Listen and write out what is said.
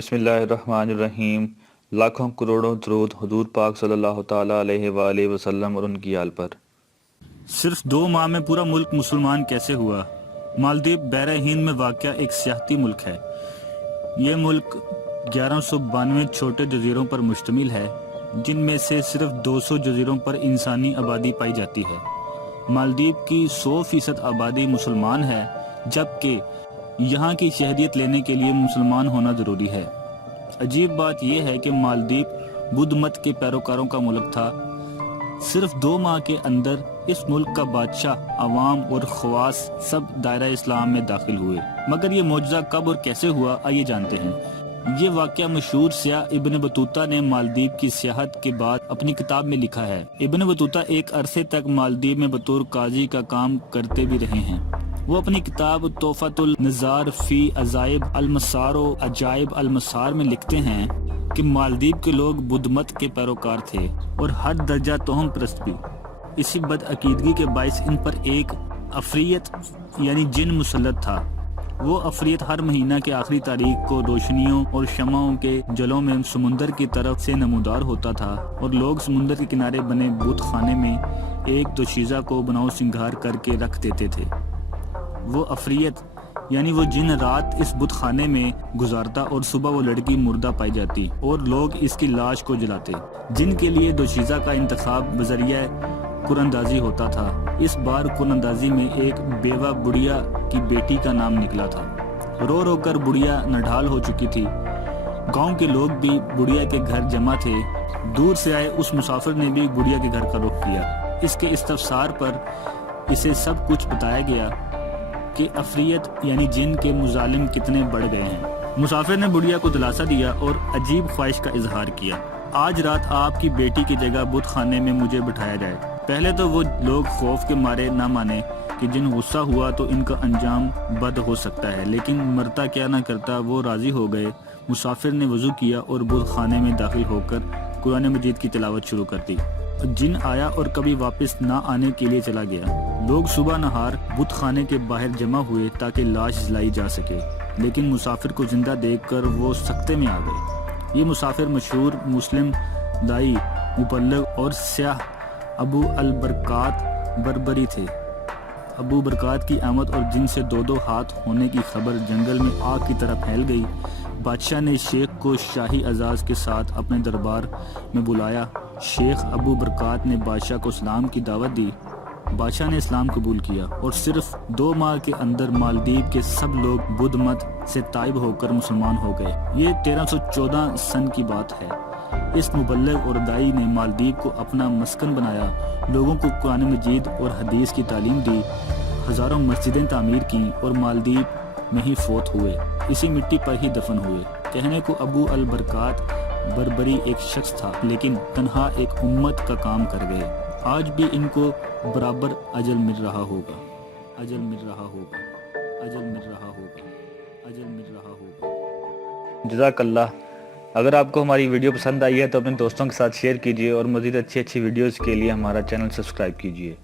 بسم اللہ الرحمن الرحیم۔ لاکھوں کروڑوں درود حضور پاک صلی اللہ تعالیٰ علیہ وآلہ وسلم اور ان کی آل پر۔ صرف 2 ماہ میں پورا ملک مسلمان کیسے ہوا؟ مالدیپ بحر ہند میں واقع ایک سیاحتی ملک ہے۔ یہ ملک 1192 چھوٹے جزیروں پر مشتمل ہے، جن میں سے صرف 200 جزیروں پر انسانی آبادی پائی جاتی ہے۔ مالدیپ کی 100% آبادی مسلمان ہے، جبکہ یہاں کی شہریت لینے کے لیے مسلمان ہونا ضروری ہے۔ عجیب بات یہ ہے کہ مالدیپ بدھ مت کے پیروکاروں کا ملک تھا۔ صرف 2 ماہ کے اندر اس ملک کا بادشاہ، عوام اور خواص سب دائرہ اسلام میں داخل ہوئے۔ مگر یہ معجزہ کب اور کیسے ہوا، آئیے جانتے ہیں۔ یہ واقعہ مشہور سیاح ابن بطوطہ نے مالدیپ کی سیاحت کے بعد اپنی کتاب میں لکھا ہے۔ ابن بطوطہ ایک عرصے تک مالدیپ میں بطور قاضی کا کام کرتے بھی رہے ہیں۔ وہ اپنی کتاب تحفۃ النظار فی عجائب المسار و عجائب المسار میں لکھتے ہیں کہ مالدیپ کے لوگ بدھ مت کے پیروکار تھے اور ہر درجہ توہم پرست بھی۔ اسی بد عقیدگی کے باعث ان پر ایک عفریت یعنی جن مسلط تھا۔ وہ عفریت ہر مہینہ کے آخری تاریخ کو روشنیوں اور شمعوں کے جلوں میں سمندر کی طرف سے نمودار ہوتا تھا، اور لوگ سمندر کے کنارے بنے بت خانے میں ایک دوشیزہ کو بناؤ سنگھار کر کے رکھ دیتے تھے۔ وہ عفریت یعنی وہ جن رات اس بت خانے میں گزارتا اور صبح وہ لڑکی مردہ پائی جاتی اور لوگ اس کی لاش کو جلاتے۔ جن کے لیے دوشیزہ کا انتخاب بذریعہ قراندازی ہوتا تھا۔ اس بار قراندازی میں ایک بیوہ بڑھیا کی بیٹی کا نام نکلا تھا۔ رو رو کر بڑھیا نڈھال ہو چکی تھی۔ گاؤں کے لوگ بھی بڑھیا کے گھر جمع تھے۔ دور سے آئے اس مسافر نے بھی بڑھیا کے گھر کا رخ کیا۔ اس کے استفسار پر اسے سب کچھ بتایا گیا کہ عفریت یعنی جن کے مظالم کتنے بڑھ گئے ہیں۔ مسافر نے بڑھیا کو دلاسا دیا اور عجیب خواہش کا اظہار کیا۔ آج رات آپ کی بیٹی کی جگہ بت خانے میں مجھے بٹھایا جائے۔ پہلے تو وہ لوگ خوف کے مارے نہ مانے کہ جن غصہ ہوا تو ان کا انجام بد ہو سکتا ہے، لیکن مرتا کیا نہ کرتا وہ راضی ہو گئے۔ مسافر نے وضو کیا اور بت خانے میں داخل ہو کر قرآن مجید کی تلاوت شروع کر دی۔ جن آیا اور کبھی واپس نہ آنے کے لیے چلا گیا۔ لوگ صبح نہار بت خانے کے باہر جمع ہوئے تاکہ لاش جلائی جا سکے، لیکن مسافر کو زندہ دیکھ کر وہ سکتے میں آ گئے۔ یہ مسافر مشہور مسلم دائی، مبلغ اور سیاح ابو البرکات بربری تھے۔ ابو برکات کی آمد اور جن سے 2 ہاتھ ہونے کی خبر جنگل میں آگ کی طرح پھیل گئی۔ بادشاہ نے شیخ کو شاہی اعزاز کے ساتھ اپنے دربار میں بلایا۔ شیخ ابو برکات نے بادشاہ کو اسلام کی دعوت دی۔ بادشاہ نے اسلام قبول کیا اور صرف 2 ماہ کے اندر مالدیپ کے سب لوگ بدھ مت سے تائب ہو کر مسلمان ہو گئے۔ یہ 1314 سن کی بات ہے۔ اس مبلغ اور دائی نے مالدیپ کو اپنا مسکن بنایا، لوگوں کو قرآن مجید اور حدیث کی تعلیم دی، ہزاروں مسجدیں تعمیر کی اور مالدیپ میں ہی فوت ہوئے، اسی مٹی پر ہی دفن ہوئے۔ کہنے کو ابو البرکات بربری ایک شخص تھا، لیکن تنہا ایک امت کا کام کر گئے۔ آج بھی ان کو برابر اجل مل رہا ہوگا، اجل مل رہا ہوگا، اجل مل رہا ہوگا، اجل مل رہا ہوگا۔ جزاک اللہ۔ اگر آپ کو ہماری ویڈیو پسند آئی ہے تو اپنے دوستوں کے ساتھ شیئر کیجیے، اور مزید اچھی ویڈیوز کے لیے ہمارا چینل سبسکرائب کیجیے۔